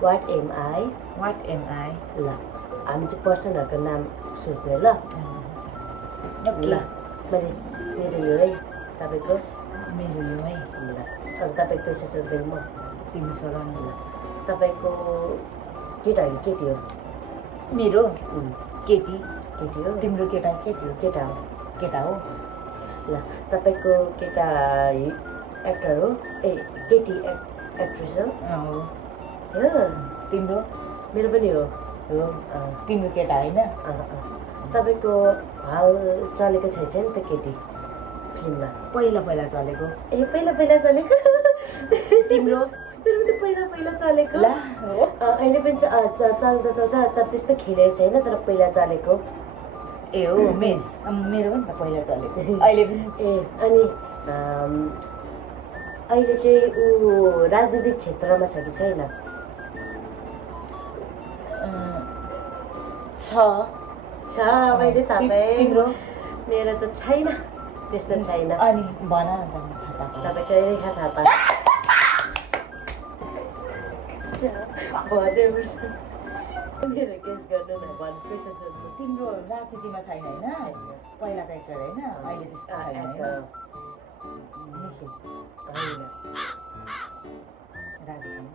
What am I? What am I? ल हामी चाहिँ पर्सनहरूको नाम सोच्दै ल ओके ल मैले मेरो यो है तपाईँको मेरो यो है ल अनि तपाईँ पैसा सोध्दैन म तिमी सोध न ल तपाईँको केटा हो केटी हो मेरो केटी केटी हो तिम्रो केटा केटी हो केटा हो केटा हो ल तपाईँको केटा एक्टर हो ए केटी एक्ट्रेस हो हो हो तिम्रो मेरो पनि हो हो तिम्रो केटा होइन तपाईँको हाल चलेको छैन नि त केटी फिल्ममा पहिला पहिला चलेको ए पहिला पहिला चलेको तिम्रो मेरो पनि पहिला पहिला चलेको ला हो अहिले पनि चल्दा चल्छ तर त्यस्तो खेलेको छैन तर पहिला चलेको ए हो मेरो पनि त पहिला चलेको अहिले पनि ए अनि अहिले चाहिँ ऊ राजनीतिक क्षेत्रमा छ कि छैन छ मैले थाहा पाएँ तिम्रो मेरो त छैन त्यस्तो छैन अनि भन न त थाहा पाएको तपाईँको रेखा थापा मेरो केस गर्नु न भन् पैसा सोध्नु तिम्रो राजनीतिमा छैन होइन पहिलाको एक्टर होइन अहिले त्यस्तो छैन होइन निखिल होइन राजसँग